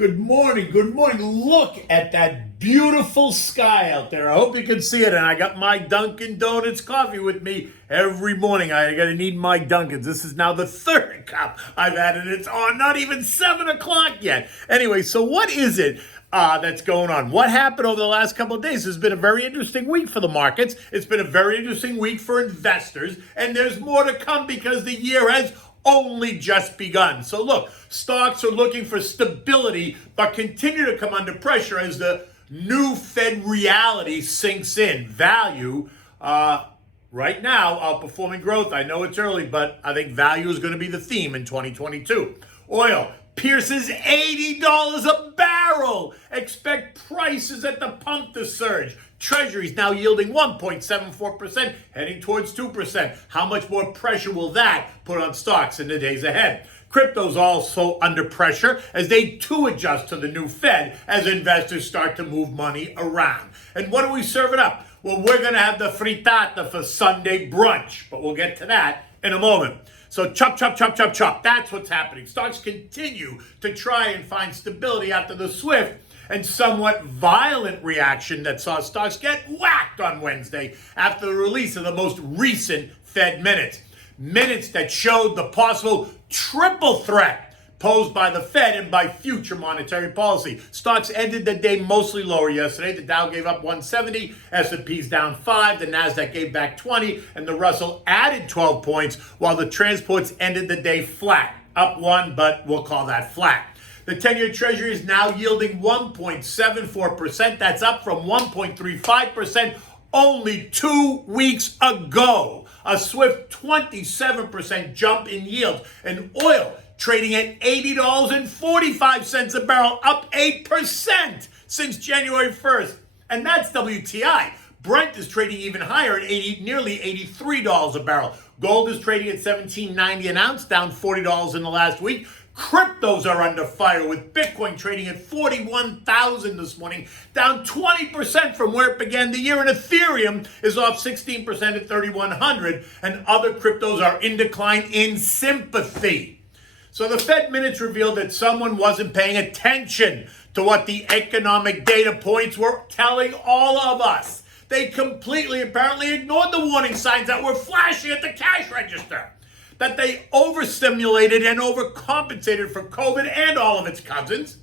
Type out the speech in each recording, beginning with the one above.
Good morning. Good morning. Look at that beautiful sky out there. I hope you can see it. And I got my Dunkin' Donuts coffee with me every morning. I got to need my Dunkin's. This is now the third cup I've had, and it's not even 7 o'clock yet. Anyway, so what is it that's going on? What happened over the last couple of days? It's been a very interesting week for the markets. It's been a very interesting week for investors. And there's more to come because the year has only just begun. So look, stocks are looking for stability, but continue to come under pressure as the new Fed reality sinks in. Value, right now, outperforming growth. I know it's early, but I think value is going to be the theme in 2022. Oil pierces $80 a barrel. Expect prices at the pump to surge. Treasuries now yielding 1.74%, heading towards 2%. How much more pressure will that put on stocks in the days ahead? Crypto's also under pressure as they too adjust to the new Fed as investors start to move money around. And what are we serving up? Well, we're going to have the Frittata for Sunday brunch, but we'll get to that in a moment. So chop, chop, chop, chop, chop. That's what's happening. Stocks continue to try and find stability after the swift and somewhat violent reaction that saw stocks get whacked on Wednesday after the release of the most recent Fed minutes. Minutes that showed the possible triple threat posed by the Fed and by future monetary policy. Stocks ended the day mostly lower yesterday. The Dow gave up 170, S&P's down 5, the Nasdaq gave back 20, and the Russell added 12 points, while the transports ended the day flat. Up 1, but we'll call that flat. The 10-year Treasury is now yielding 1.74%. That's up from 1.35% only 2 weeks ago. A swift 27% jump in yield. And oil trading at $80.45 a barrel, up 8% since January 1st. And that's WTI. Brent is trading even higher at nearly $83 a barrel. Gold is trading at $17.90 an ounce, down $40 in the last week. Cryptos are under fire, with Bitcoin trading at 41,000 this morning, down 20% from where it began the year, and Ethereum is off 16% at 3,100, and other cryptos are in decline in sympathy. So the Fed minutes revealed that someone wasn't paying attention to what the economic data points were telling all of us. They completely, apparently ignored the warning signs that were flashing at the cash register. That they overstimulated and overcompensated for COVID and all of its cousins.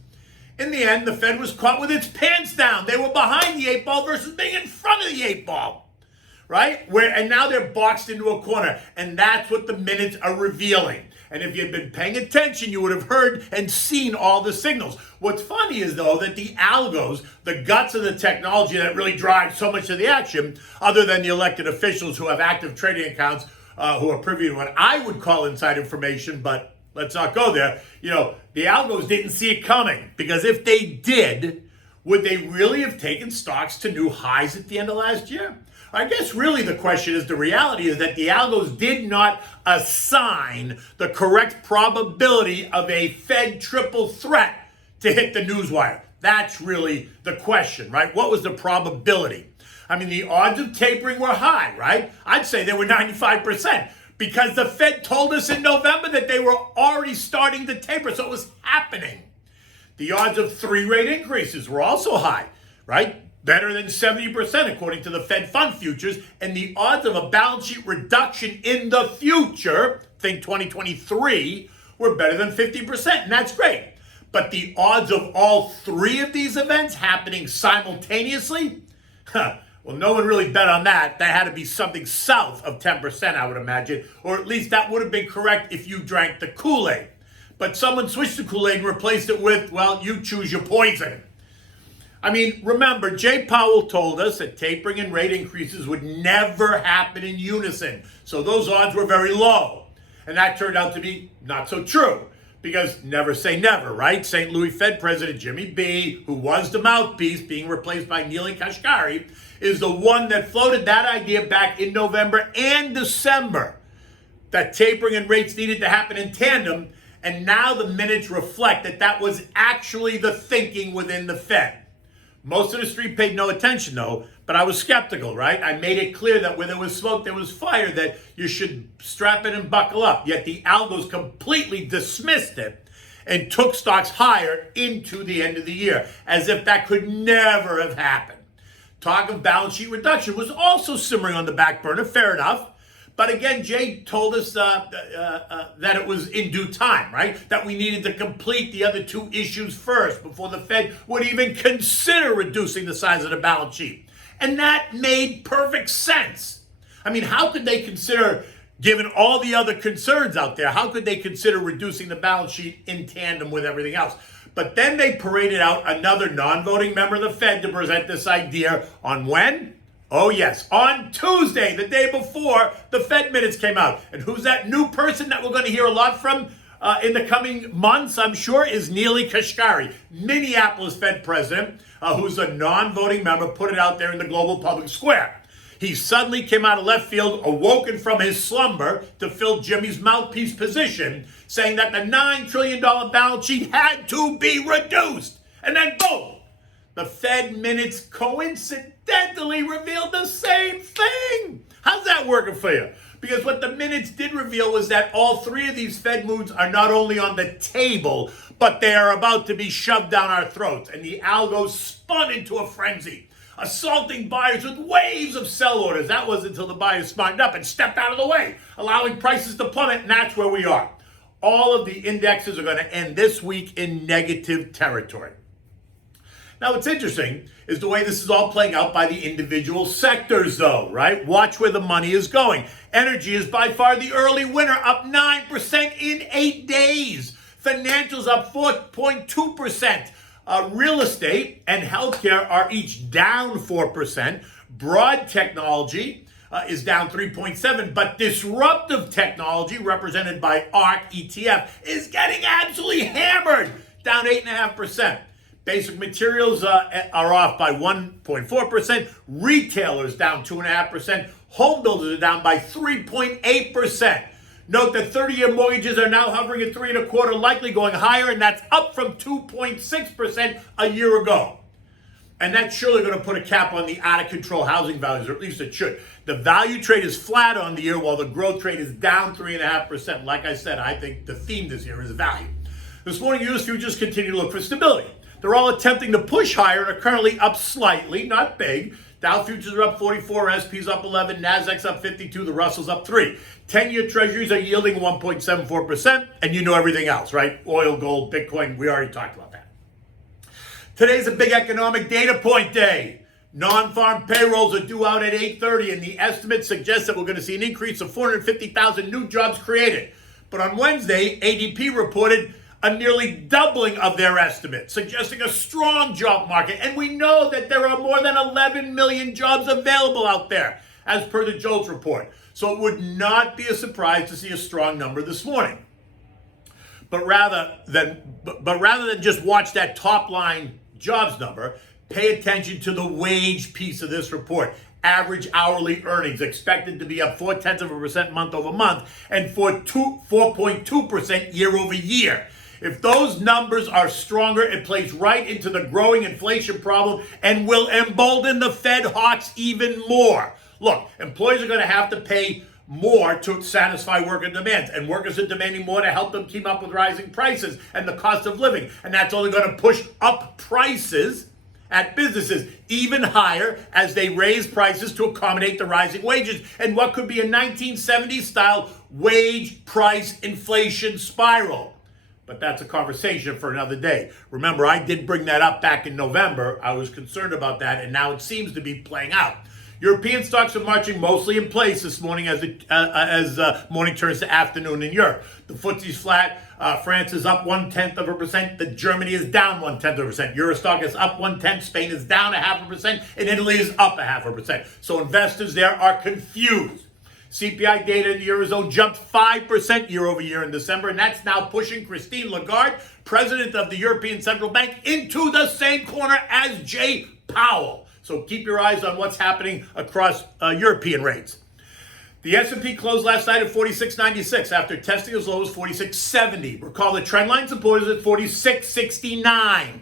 In the end, the Fed was caught with its pants down. They were behind the 8 ball versus being in front of the 8 ball, right? And now they're boxed into a corner, and that's what the minutes are revealing. And if you'd been paying attention, you would have heard and seen all the signals. What's funny is, though, that the algos, the guts of the technology that really drives so much of the action, other than the elected officials who have active trading accounts, who are privy to what I would call inside information, but let's not go there. You know, the algos didn't see it coming, because if they did, would they really have taken stocks to new highs at the end of last year? I guess really the question is, the reality is that the algos did not assign the correct probability of a Fed triple threat to hit the newswire. That's really the question, right? What was the probability? I mean, the odds of tapering were high, right? I'd say they were 95%, because the Fed told us in November that they were already starting to taper, so it was happening. The odds of 3 rate increases were also high, right? Better than 70% according to the Fed fund futures, and the odds of a balance sheet reduction in the future, think 2023, were better than 50%, and that's great. But the odds of all 3 of these events happening simultaneously, well, no one really bet on that. That had to be something south of 10%, I would imagine. Or at least that would have been correct if you drank the Kool-Aid. But someone switched the Kool-Aid and replaced it with, well, you choose your poison. I mean, remember, Jay Powell told us that tapering and rate increases would never happen in unison. So those odds were very low. And that turned out to be not so true. Because never say never, right? St. Louis Fed President Jimmy B., who was the mouthpiece, being replaced by Neeli Kashkari, is the one that floated that idea back in November and December, that tapering and rates needed to happen in tandem. And now the minutes reflect that that was actually the thinking within the Fed. Most of the street paid no attention, though, but I was skeptical, right? I made it clear that where there was smoke, there was fire, that you should strap in and buckle up. Yet the algos completely dismissed it and took stocks higher into the end of the year, as if that could never have happened. Talk of balance sheet reduction was also simmering on the back burner, fair enough. But again, Jay told us that it was in due time, right? That we needed to complete the other two issues first before the Fed would even consider reducing the size of the balance sheet. And that made perfect sense. I mean, how could they consider, given all the other concerns out there, how could they consider reducing the balance sheet in tandem with everything else? But then they paraded out another non-voting member of the Fed to present this idea on when? Oh yes, on Tuesday, the day before the Fed minutes came out. And who's that new person that we're going to hear a lot from in the coming months, I'm sure, is Neely Kashkari, Minneapolis Fed president, who's a non-voting member, put it out there in the global public square. He suddenly came out of left field, awoken from his slumber to fill Jimmy's mouthpiece position, saying that the $9 trillion balance sheet had to be reduced. And then boom, the Fed minutes coincidentally revealed the same thing. How's that working for you? Because what the minutes did reveal was that all three of these Fed moves are not only on the table, but they are about to be shoved down our throats. And the algo spun into a frenzy, assaulting buyers with waves of sell orders. That was until the buyers smartened up and stepped out of the way, allowing prices to plummet, and that's where we are. All of the indexes are going to end this week in negative territory. Now, what's interesting is the way this is all playing out by the individual sectors, though, right? Watch where the money is going. Energy is by far the early winner, up 9% in 8 days. Financials up 4.2%. Real estate and healthcare are each down 4%. Broad technology is down 3.7%, but disruptive technology, represented by ARK ETF, is getting absolutely hammered, down 8.5%. Basic materials are off by 1.4%. Retailers down 2.5%. Home builders are down by 3.8%. Note that 30-year mortgages are now hovering at 3.25%, likely going higher, and that's up from 2.6% a year ago. And that's surely going to put a cap on the out-of-control housing values, or at least it should. The value trade is flat on the year, while the growth trade is down 3.5%. Like I said, I think the theme this year is value. This morning, U.S. futures continue to look for stability. They're all attempting to push higher and are currently up slightly, not big. Dow futures are up 44, SP's up 11, Nasdaq's up 52, the Russell's up 3. 10-year treasuries are yielding 1.74%, and you know everything else, right? Oil, gold, Bitcoin, we already talked about that. Today's a big economic data point day. Non-farm payrolls are due out at 8:30, and the estimate suggests that we're going to see an increase of 450,000 new jobs created. But on Wednesday, ADP reported a nearly doubling of their estimate, suggesting a strong job market. And we know that there are more than 11 million jobs available out there, as per the JOLTS report. So it would not be a surprise to see a strong number this morning. But rather than just watch that top line jobs number, pay attention to the wage piece of this report. Average hourly earnings expected to be up 0.4% month over month and 4.2% year over year. If those numbers are stronger, it plays right into the growing inflation problem and will embolden the Fed hawks even more. Look, employers are going to have to pay more to satisfy worker demands, and workers are demanding more to help them keep up with rising prices and the cost of living. And that's only going to push up prices at businesses even higher as they raise prices to accommodate the rising wages and what could be a 1970s style wage price inflation spiral. But that's a conversation for another day. Remember, I did bring that up back in November. I was concerned about that, and now it seems to be playing out. European stocks are marching mostly in place this morning as morning turns to afternoon in Europe. The FTSE's flat. France is up 0.1%. Germany is down 0.1%. Eurostock is up 0.1%. Spain is down 0.5%. And Italy is up 0.5%. So investors there are confused. CPI data in the Eurozone jumped 5% year over year in December, and that's now pushing Christine Lagarde, president of the European Central Bank, into the same corner as Jay Powell. So keep your eyes on what's happening across European rates. The S&P closed last night at 46.96 after testing as low as 46.70. Recall the trendline support is at 46.69.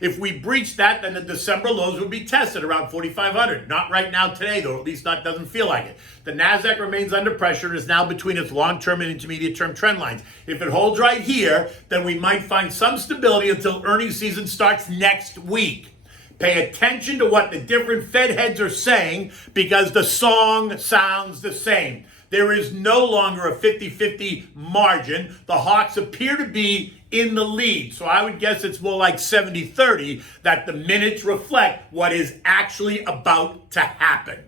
If we breach that, then the December lows would be tested around 4,500. Not right now today, though. At least that doesn't feel like it. The Nasdaq remains under pressure and is now between its long-term and intermediate-term trend lines. If it holds right here, then we might find some stability until earnings season starts next week. Pay attention to what the different Fed heads are saying because the song sounds the same. There is no longer a 50-50 margin. The Hawks appear to be in the lead. So I would guess it's more like 70-30 that the minutes reflect what is actually about to happen.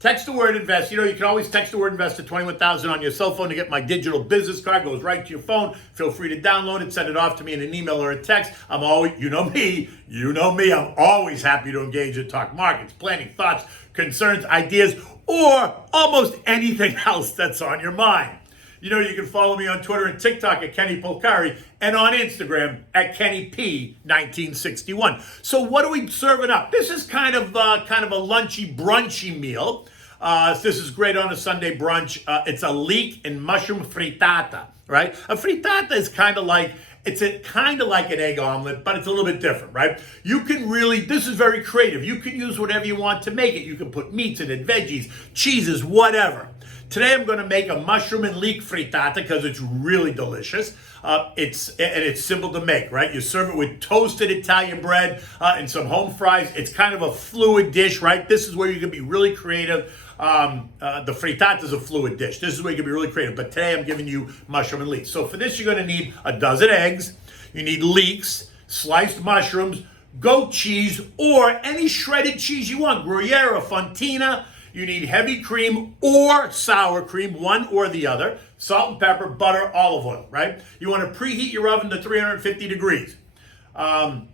Text the word invest. You know, you can always text the word invest to 21,000 on your cell phone to get my digital business card. It goes right to your phone. Feel free to download it, send it off to me in an email or a text. I'm always, you know me, I'm always happy to engage and talk markets, planning, thoughts, concerns, ideas, or almost anything else that's on your mind. You know, you can follow me on Twitter and TikTok at Kenny Polcari and on Instagram at KennyP1961. So what are we serving up? This is kind of a lunchy, brunchy meal. This is great on a Sunday brunch. It's a leek and mushroom frittata, right? A frittata is kind of like an egg omelet, but it's a little bit different, right? You can really, this is very creative. You can use whatever you want to make it. You can put meats in it, veggies, cheeses, whatever. Today I'm going to make a mushroom and leek frittata because it's really delicious. It's simple to make, right? You serve it with toasted Italian bread and some home fries. It's kind of a fluid dish, right? This is where you can be really creative. The frittata is a fluid dish. This is where you can be really creative. But today I'm giving you mushroom and leeks. So for this, you're going to need a dozen eggs. You need leeks, sliced mushrooms, goat cheese, or any shredded cheese you want. Gruyere or Fontina. You need heavy cream or sour cream, one or the other. Salt and pepper, butter, olive oil, right? You want to preheat your oven to 350 degrees. On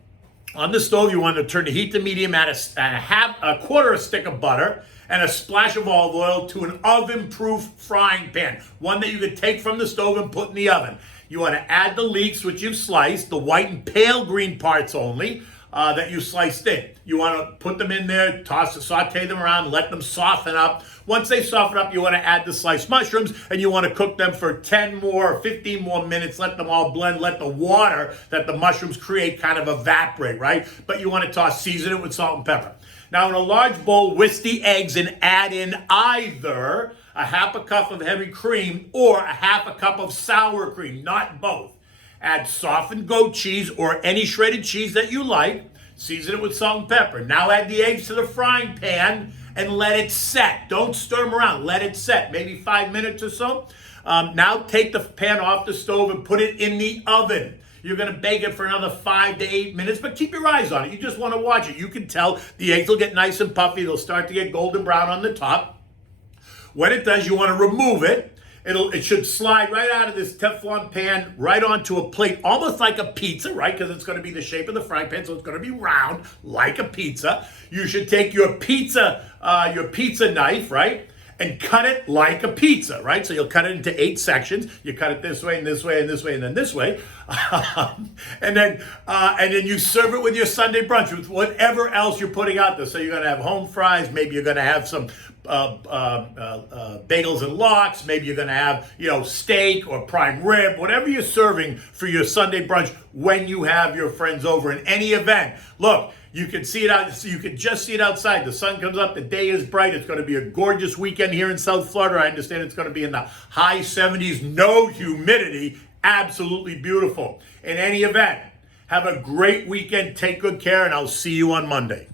the stove, you want to turn the heat to medium, add a quarter of a stick of butter and a splash of olive oil to an oven-proof frying pan, one that you could take from the stove and put in the oven. You want to add the leeks, which you've sliced, the white and pale green parts only, that you sliced in. You want to put them in there, saute them around, let them soften up. Once they soften up, you want to add the sliced mushrooms, and you want to cook them for 10 more or 15 more minutes. Let them all blend. Let the water that the mushrooms create kind of evaporate, right? But you want to season it with salt and pepper. Now, in a large bowl, whisk the eggs and add in either a half a cup of heavy cream or a half a cup of sour cream, not both. Add softened goat cheese or any shredded cheese that you like. Season it with salt and pepper. Now add the eggs to the frying pan and let it set. Don't stir them around. Let it set, maybe 5 minutes or so. Now take the pan off the stove and put it in the oven. You're going to bake it for another 5 to 8 minutes, but keep your eyes on it. You just want to watch it. You can tell the eggs will get nice and puffy. They'll start to get golden brown on the top. When it does, you want to remove it. It should slide right out of this Teflon pan right onto a plate, almost like a pizza, right? Because it's going to be the shape of the frying pan, so it's going to be round like a pizza. You should take your pizza knife, right, and cut it like a pizza, right? So you'll cut it into 8 sections. You cut it this way and this way and this way and then this way, and then you serve it with your Sunday brunch with whatever else you're putting out there. So you're going to have home fries. Maybe you're going to have some bagels and lox. Maybe you're going to have, steak or prime rib, whatever you're serving for your Sunday brunch when you have your friends over in any event. Look, you can see it out. You can just see it outside. The sun comes up. The day is bright. It's going to be a gorgeous weekend here in South Florida. I understand it's going to be in the high 70s, no humidity. Absolutely beautiful. In any event, have a great weekend. Take good care, and I'll see you on Monday.